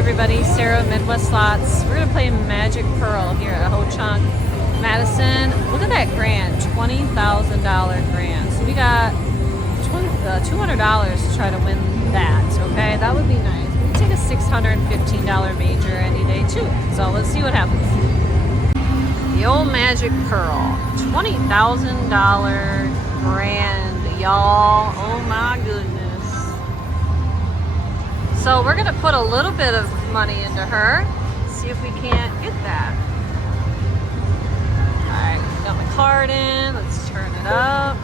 everybody, Sarah, Midwest Slots. We're gonna play Magic Pearl here at Ho Chunk, Madison. Look at that grant, $20,000 grant. So we got $200 to try to win that, okay? That would be nice. We take a $615 major any day too. So let's see what happens. The old Magic Pearl, $20,000 grand, y'all. Oh my goodness. So we're gonna put a little bit of money into her, see if we can't get that. All right, got my card in, let's turn it up.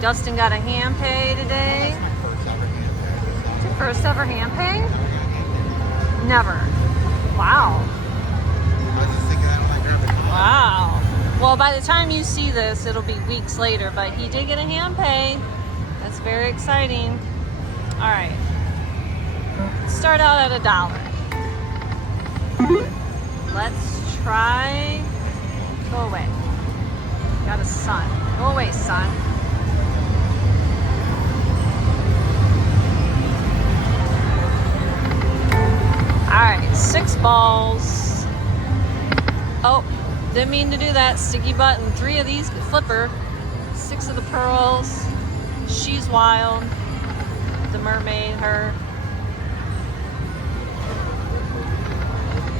Dustin got a hand pay today. It's your first ever hand pay? Never. Wow. Wow. Well, by the time you see this, it'll be weeks later, but he did get a hand pay. That's very exciting. All right. Start out at $1. Let's try. Go away. Got a sun. Go away, sun. Alright, 6 balls. Oh, didn't mean to do that. Sticky button. 3 of these flipper. 6 of the pearls. She's wild. The mermaid, her.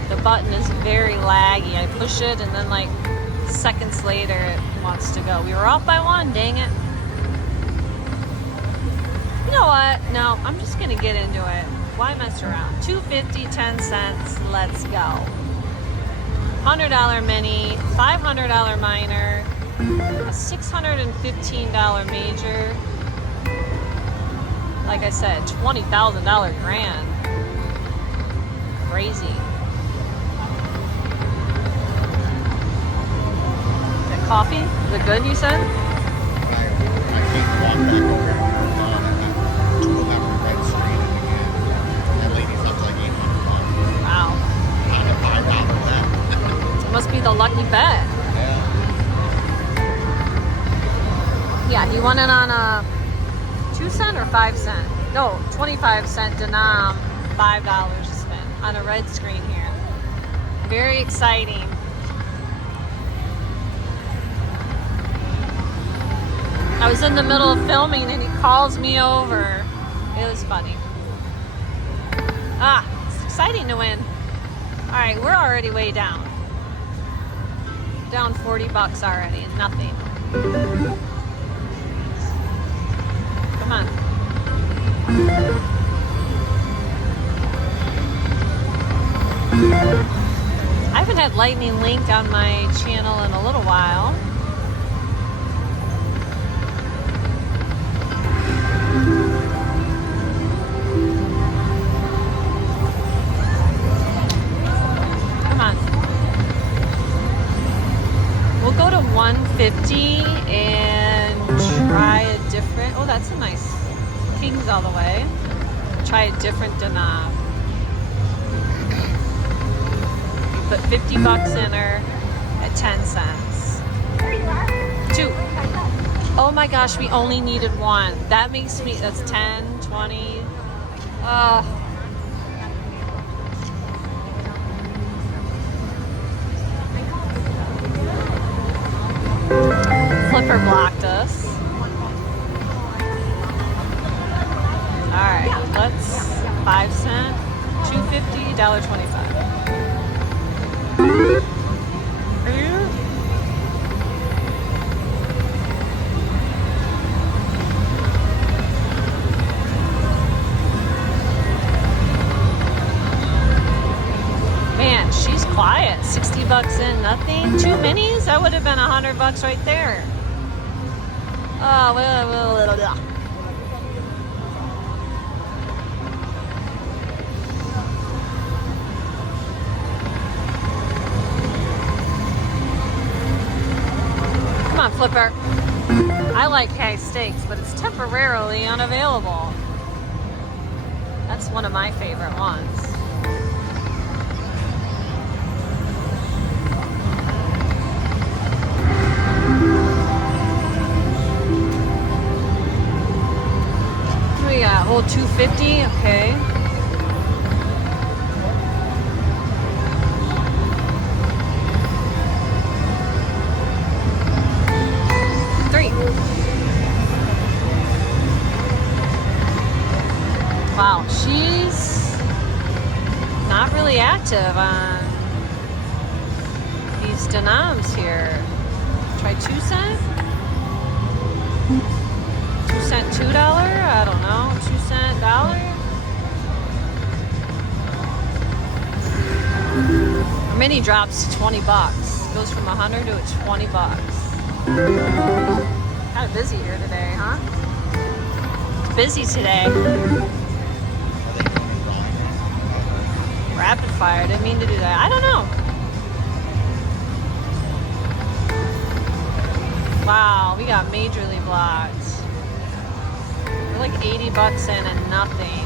The button is very laggy. I push it and then like seconds later it wants to go. We were off by 1, dang it. You know what? No, I'm just gonna get into it. Why mess around? $2.50, 10 cents, let's go. $100 mini, $500 minor, a $615 major. Like I said, $20,000 grand. Crazy. Coffee? Is it good, you said? I can't walk back over here. Two of them are red screen again. That lady's up like $800. Wow. On a $5 bet. Must be the lucky bet. Yeah, he won it on a 2 cent or 5 cent? No, 25 cent denom, $5 to spin on a red screen here. Very exciting. I was in the middle of filming and he calls me over. It was funny. Ah, it's exciting to win. All right, we're already way down. Down $40 already, nothing. Come on. I haven't had Lightning Link on my channel in a little while. Come on. We'll go to 150 and try a different. Oh, that's a nice kings all the way. Try a different denom. Put $50 in her at 10 cents. 2. Oh my gosh, we only needed 1. That makes me, that's 10, 20. Flipper blocked us. Alright, let's 5 cent, $2.50, $1.25. Man, she's quiet. $60 in, nothing. 2 minis? That would have been $100 right there. Oh, well. Come on, Flipper. I like high stakes, but it's temporarily unavailable. That's one of my favorite ones. What do we got? Old 250, okay. She's not really active on these denoms here. Try 2 cent? 2 cent, $2? I don't know. 2 cent, dollar? Our mini drops to 20 bucks. Goes from 100 to 20 bucks. Kind of busy here today, huh? It's busy today. Rapid fire. Didn't mean to do that. I don't know. Wow, we got majorly blocked. We're like 80 bucks in and nothing.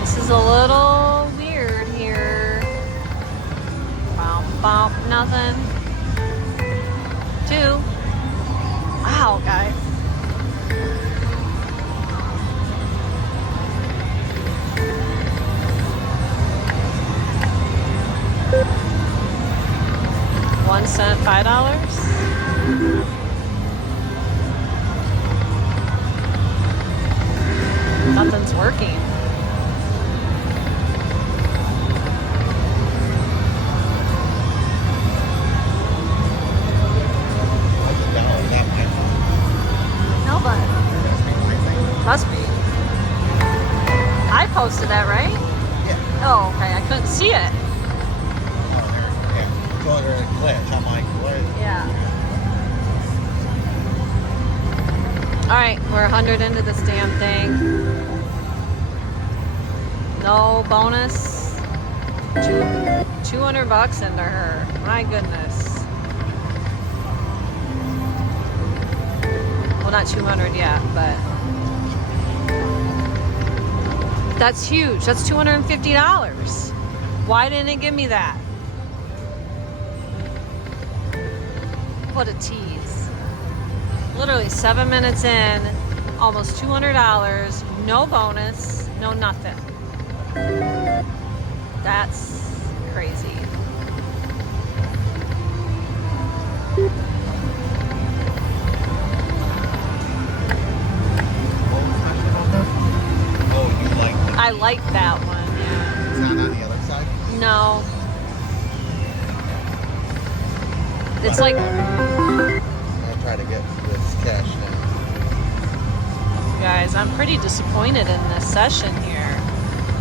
This is a little weird here. Bump, bump, nothing. 2. Wow, guys. $1 cent, $5. Nothing's working. No, but must be. I posted that, right? Yeah. Oh, okay. I couldn't see it. Oh, there. Yeah. So there's a glitch. I'm like, what is Yeah. All right, we're 100 into this damn thing. No bonus. 200 bucks into her. My goodness. Well, not 200 yet, but that's huge. That's $250. Why didn't it give me that? What a tease. Literally 7 minutes in, almost $200, no bonus, no nothing. That's crazy. Oh, you like that? I like that one, yeah. It's not on the other side? No. It's like, I'll try to get this cash now. guys, I'm pretty disappointed in this session here.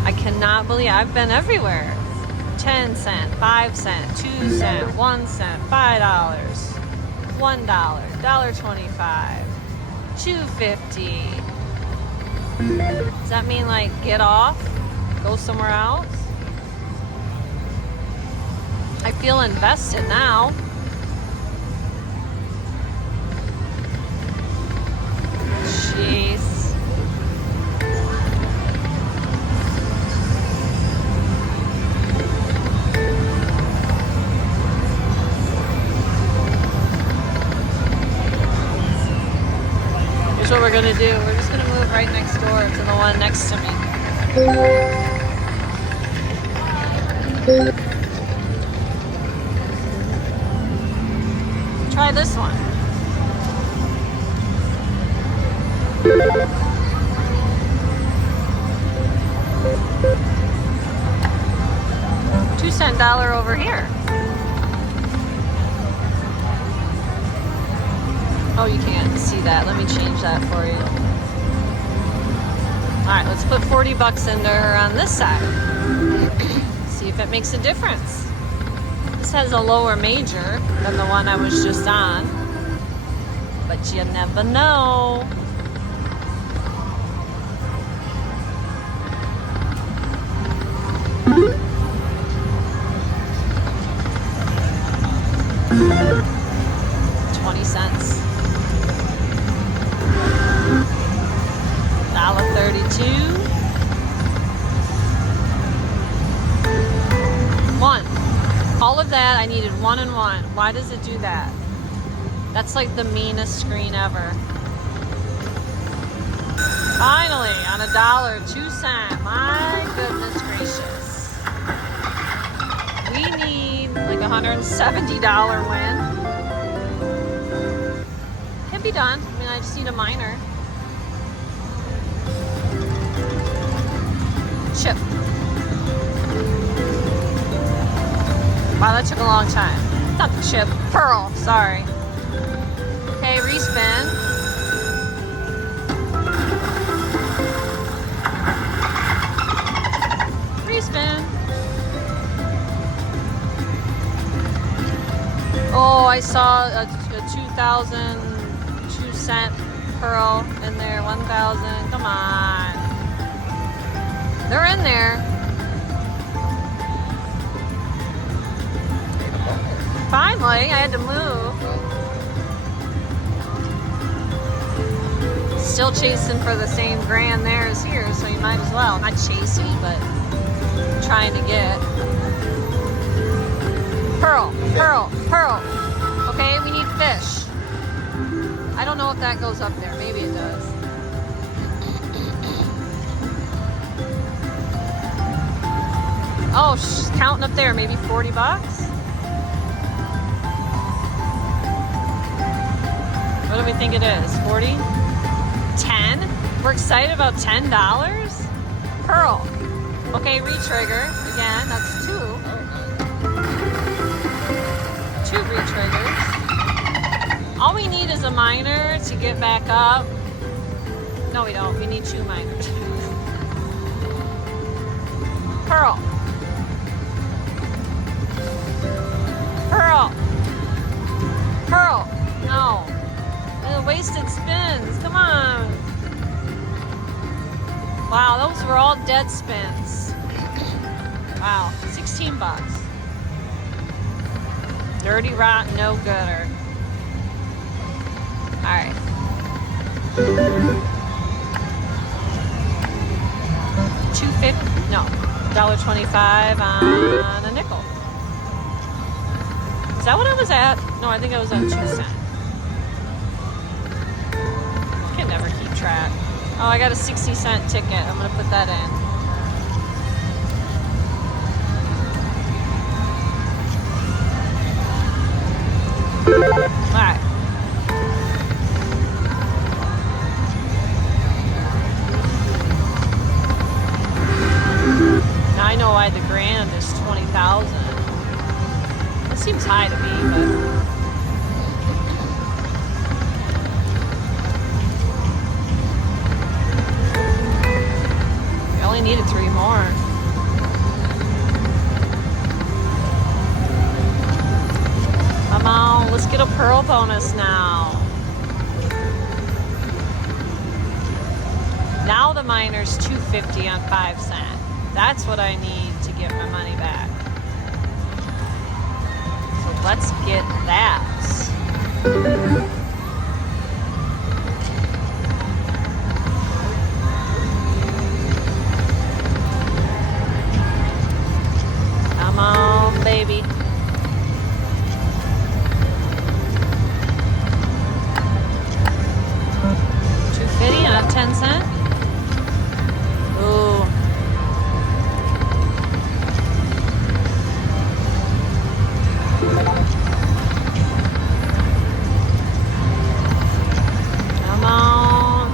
I cannot believe I've been everywhere. 10 cent, 5 cent, 2 cent, 1 cent, $5, $1, $1.25, $2.50. Does that mean like get off? Go somewhere else? I feel invested now. Jeez. Here's what we're gonna do. We're just gonna move right next door to the one next to me. Try this one. $2 dollar over here. Oh, you can't see that. Let me change that for you. All right, let's put 40 bucks into her on this side. See if it makes a difference. This has a lower major than the one I was just on, but you never know. $0.20. $1.32. 1. All of that, I needed 1 and 1. Why does it do that? That's like the meanest screen ever. Finally, on $1.02. My goodness gracious. $170 win. Can be done. I mean, I just need a minor. Chip. Wow, that took a long time. Not the chip. Pearl. Sorry. Okay, respin. Respin. Oh, I saw a 2,002-cent pearl in there. 1,000. Come on. They're in there. Finally, I had to move. Still chasing for the same grand there as here, so you might as well. Not chasing, but trying to get. Pearl, pearl, pearl. Okay, we need fish. I don't know if that goes up there. Maybe it does. Oh, she's counting up there. Maybe 40 bucks. What do we think it is? 40? 10? We're excited about $10? Pearl. Okay, retrigger. Again, that's 2. 2 retriggers. All we need is a minor to get back up. No, we don't. We need 2 minors. Pearl. Pearl. Pearl. No. Wasted spins. Come on. Wow, those were all dead spins. Wow, 16 bucks. Dirty, rotten, no gooder. All right. $2.50? No, $1.25 on a nickel. Is that what I was at? No, I think I was on 2 cents. Can never keep track. Oh, I got a 60-cent ticket. I'm gonna put that in. All right. Now I know why the grand is 20,000. It seems high to me, but. Only needed 3 more. Come on, let's get a pearl bonus now. Now the minor's $2.50 on 5 cents. That's what I need to get my money back. So let's get that. Come on, baby. $2.50 on 10 cents. Ooh. Come on.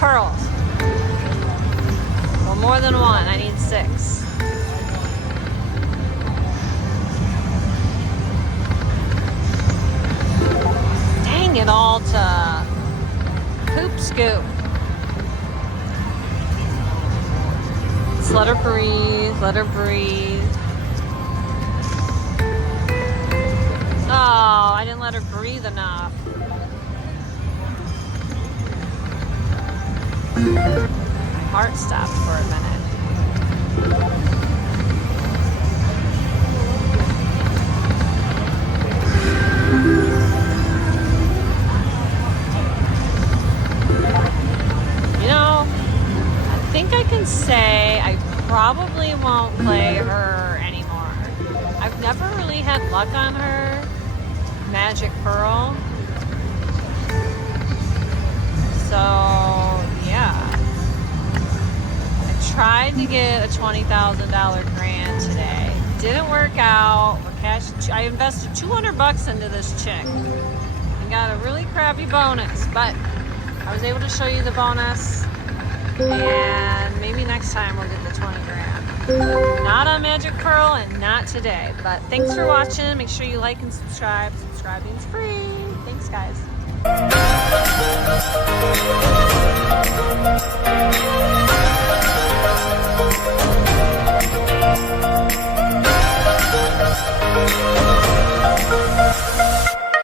Pearls. Well, more than 1. I need 6. It all to poop scoop. Let's let her breathe, let her breathe. Oh, I didn't let her breathe enough. My heart stopped for a minute. I think I can say I probably won't play her anymore. I've never really had luck on her. Magic Pearl. So, yeah. I tried to get a $20,000 grand today. didn't work out. I invested 200 bucks into this chick and got a really crappy bonus, but I was able to show you the bonus, and maybe next time we'll get the 20 grand. Not on Magic Pearl and not today, but thanks for watching. Make sure you like and subscribe. Subscribing's free. Thanks, guys.